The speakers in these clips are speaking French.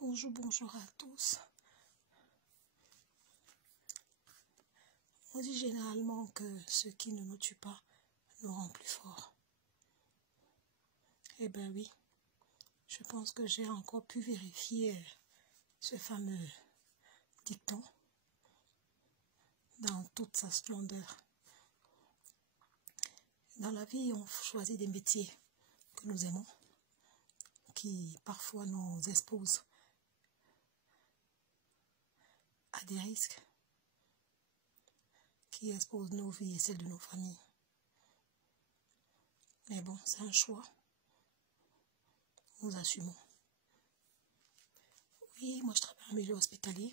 Bonjour, bonjour à tous. On dit généralement que ce qui ne nous tue pas nous rend plus forts. Eh bien oui, je pense que j'ai encore pu vérifier ce fameux dicton dans toute sa splendeur. Dans la vie, on choisit des métiers que nous aimons, qui parfois nous exposent à des risques, qui exposent nos vies et celles de nos familles. Mais bon, c'est un choix. Nous assumons. Oui, moi je travaille en milieu hospitalier,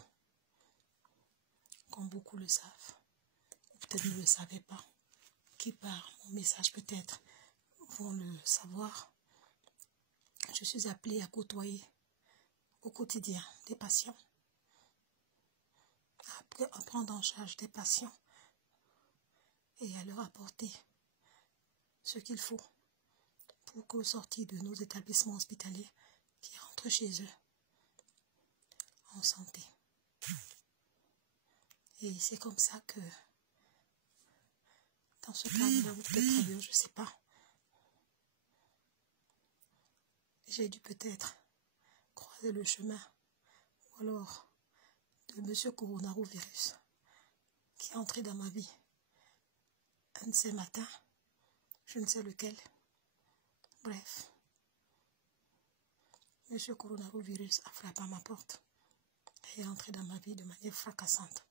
comme beaucoup le savent, ou peut-être ne le savaient pas, qui par mon message peut-être vont le savoir. Je suis appelée à côtoyer au quotidien des patients, à prendre en charge des patients et à leur apporter ce qu'il faut pour qu'au sortir de nos établissements hospitaliers, qu'ils rentrent chez eux en santé. Et c'est comme ça que, dans ce cadre-là, ou peut-être ailleurs, je ne sais pas, j'ai dû peut-être croiser le chemin, ou alors de M. Coronavirus, qui est entré dans ma vie un de ces matins, je ne sais lequel. Bref, M. Coronavirus a frappé à ma porte et est entré dans ma vie de manière fracassante.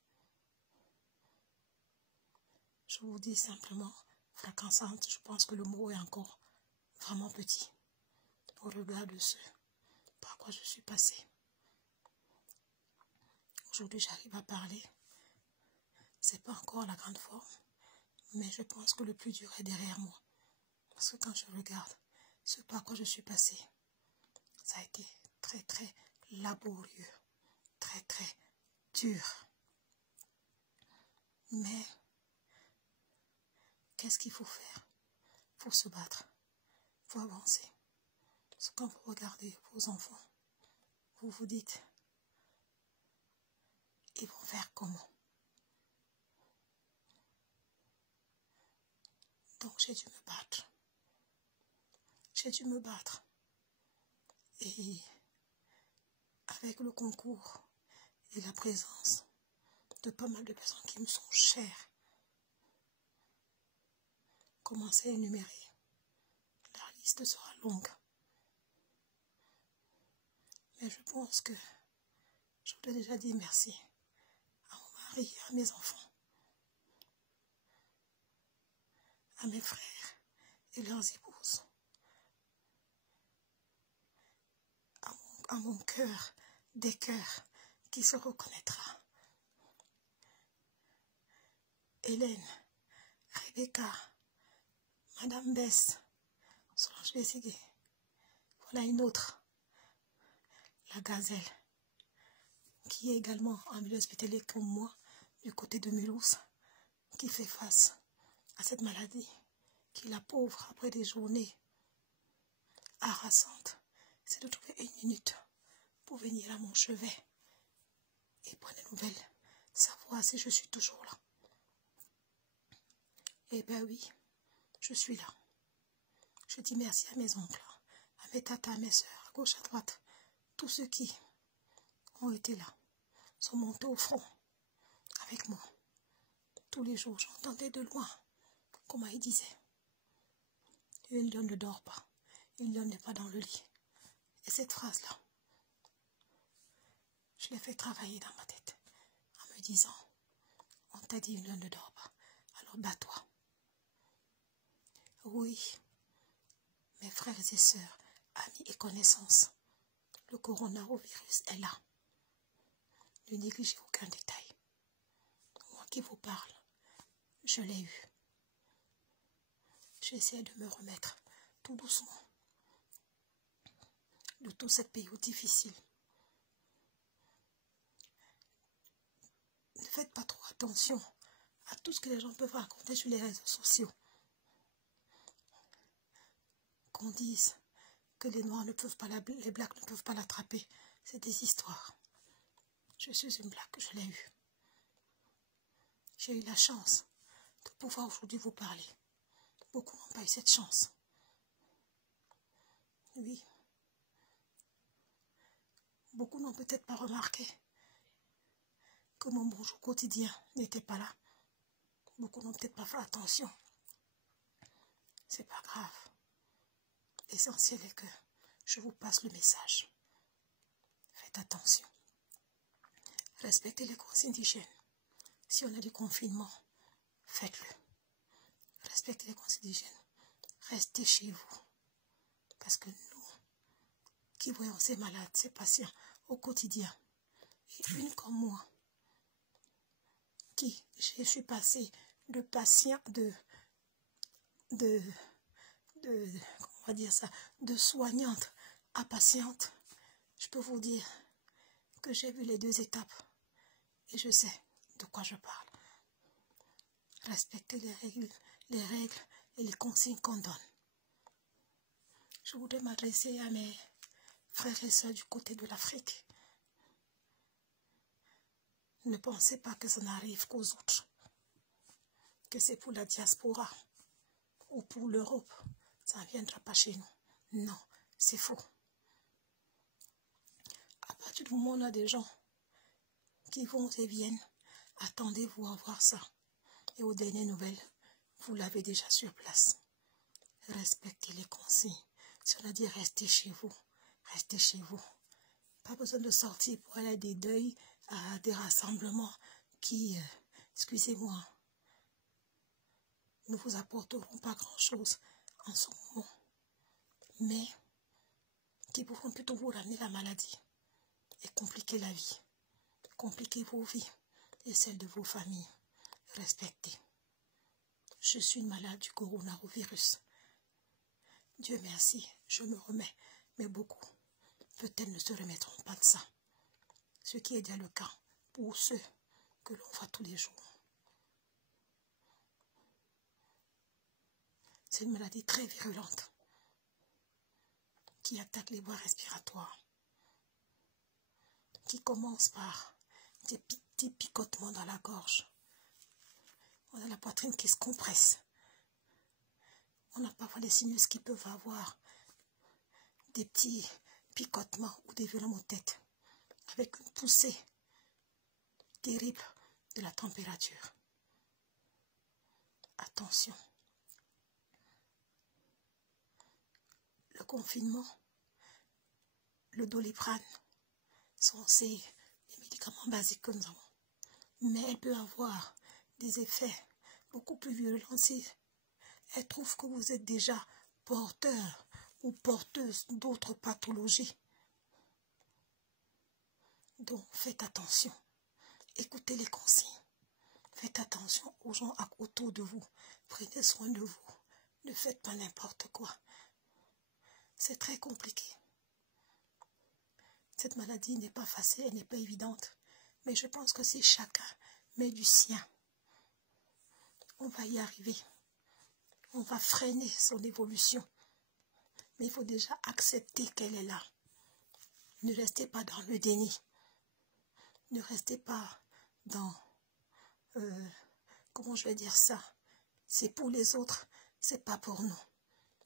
Je vous dis simplement fracassante, je pense que le mot est encore vraiment petit au regard de ce par quoi je suis passée. Aujourd'hui, j'arrive à parler. C'est pas encore la grande forme, mais je pense que le plus dur est derrière moi. Parce que quand je regarde ce par quoi je suis passée, ça a été très très laborieux, très très dur. Mais qu'est-ce qu'il faut faire? Il faut se battre, il faut avancer. Parce que quand vous regardez vos enfants, vous vous dites, ils vont faire comment? Donc j'ai dû me battre. J'ai dû me battre. Et avec le concours et la présence de pas mal de personnes qui me sont chères, commencer à énumérer. La liste sera longue. Mais je pense que je vous ai déjà dit merci à mon mari, à mes enfants, à mes frères et leurs épouses, à mon cœur des cœurs qui se reconnaîtra. Hélène, Rebecca, Madame Bess, Solange Bessigué. Voilà une autre, la Gazelle, qui est également en milieu hospitalier comme moi, du côté de Mulhouse, qui fait face à cette maladie, qui la pauvre après des journées harassantes, c'est de trouver une minute pour venir à mon chevet et prendre des nouvelles, savoir si je suis toujours là. Eh bien oui, je suis là. Je dis merci à mes oncles, à mes tatas, à mes soeurs, à gauche, à droite, tous ceux qui ont été là, sont montés au front avec moi. Tous les jours, j'entendais de loin, comment il disait, une lionne ne dort pas, une lionne n'est pas dans le lit. Et cette phrase-là, je l'ai fait travailler dans ma tête, en me disant, on t'a dit une lionne ne dort pas, alors bats-toi. Oui, mes frères et sœurs, amis et connaissances, le coronavirus est là. Ne négligez aucun détail. Moi qui vous parle, je l'ai eu. J'essaie de me remettre tout doucement de toute cette période difficile. Ne faites pas trop attention à tout ce que les gens peuvent raconter sur les réseaux sociaux. Qu'on dise que les noirs ne peuvent pas les blacks ne peuvent pas l'attraper, C'est des histoires. Je suis une blague, je l'ai eue. J'ai eu la chance de pouvoir aujourd'hui vous parler. Beaucoup n'ont pas eu cette chance. Oui. Beaucoup n'ont peut-être pas remarqué que mon bonjour quotidien n'était pas là. Beaucoup n'ont peut-être pas fait attention. C'est pas grave. L'essentiel est que je vous passe le message. Faites attention. Respectez les consignes d'hygiène. Si on a du confinement, faites-le. Respectez les consignes d'hygiène. Restez chez vous. Parce que nous, qui voyons ces malades, ces patients au quotidien, et une comme moi, qui je suis passée de patient, comment on va dire ça, de soignante à patiente, je peux vous dire que j'ai vu les deux étapes et je sais de quoi je parle. Respectez les règles et les consignes qu'on donne. Je voudrais m'adresser à mes frères et sœurs du côté de l'Afrique. Ne pensez pas que ça n'arrive qu'aux autres, que c'est pour la diaspora ou pour l'Europe. Ça ne viendra pas chez nous. Non, c'est faux. À partir du moment où on a des gens qui vont et viennent, attendez-vous à voir ça. Et aux dernières nouvelles, vous l'avez déjà sur place. Respectez les consignes. Si on a dit restez chez vous, restez chez vous. Pas besoin de sortir pour aller à des deuils, à des rassemblements qui, excusez-moi, ne vous apporteront pas grand-chose en ce moment, mais qui pourront plutôt vous ramener la maladie et compliquer la vie, compliquer vos vies et celles de vos familles. Respectez. Je suis malade du coronavirus. Dieu merci, je me remets, mais beaucoup peut-être ne se remettront pas de ça. Ce qui est déjà le cas pour ceux que l'on voit tous les jours. C'est une maladie très virulente qui attaque les voies respiratoires, qui commence par des petits picotements dans la gorge. On a la poitrine qui se compresse. On a parfois des sinus qui peuvent avoir des petits picotements ou des violents maux de tête, avec une poussée terrible de la température. Attention. Le confinement, le Doliprane, sont ces médicaments basiques que nous avons. Mais elle peut avoir des effets beaucoup plus violents si elle trouve que vous êtes déjà porteur ou porteuse d'autres pathologies. Donc faites attention. Écoutez les consignes. Faites attention aux gens autour de vous. Prenez soin de vous. Ne faites pas n'importe quoi. C'est très compliqué. Cette maladie n'est pas facile, elle n'est pas évidente. Mais je pense que si chacun met du sien, on va y arriver. On va freiner son évolution. Mais il faut déjà accepter qu'elle est là. Ne restez pas dans le déni. Ne restez pas dans... comment je vais dire ça? C'est pour les autres, c'est pas pour nous.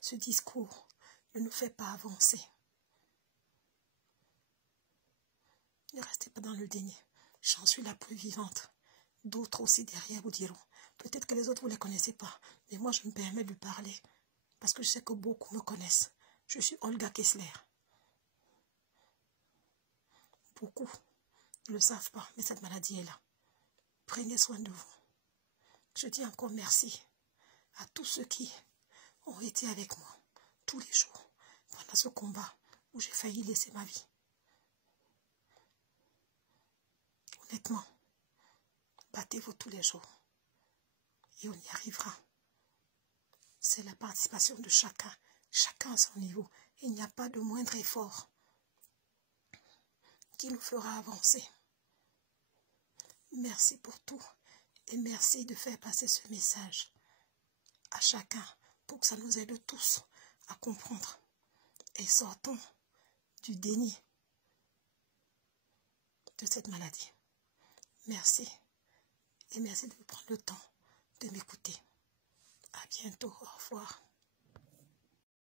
Ce discours ne nous fait pas avancer. Ne restez pas dans le déni. J'en suis la plus vivante. D'autres aussi derrière vous diront. Peut-être que les autres, vous ne les connaissez pas. Mais moi, je me permets de parler. Parce que je sais que beaucoup me connaissent. Je suis Olga Kessler. Beaucoup ne le savent pas, mais cette maladie est là. Prenez soin de vous. Je dis encore merci à tous ceux qui ont été avec moi tous les jours pendant ce combat où j'ai failli laisser ma vie. Honnêtement, battez-vous tous les jours et on y arrivera. C'est la participation de chacun à son niveau. Il n'y a pas de moindre effort qui nous fera avancer. Merci pour tout et merci de faire passer ce message à chacun pour que ça nous aide tous à comprendre. Et sortons du déni de cette maladie. Merci. Et merci de prendre le temps de m'écouter. À bientôt. Au revoir.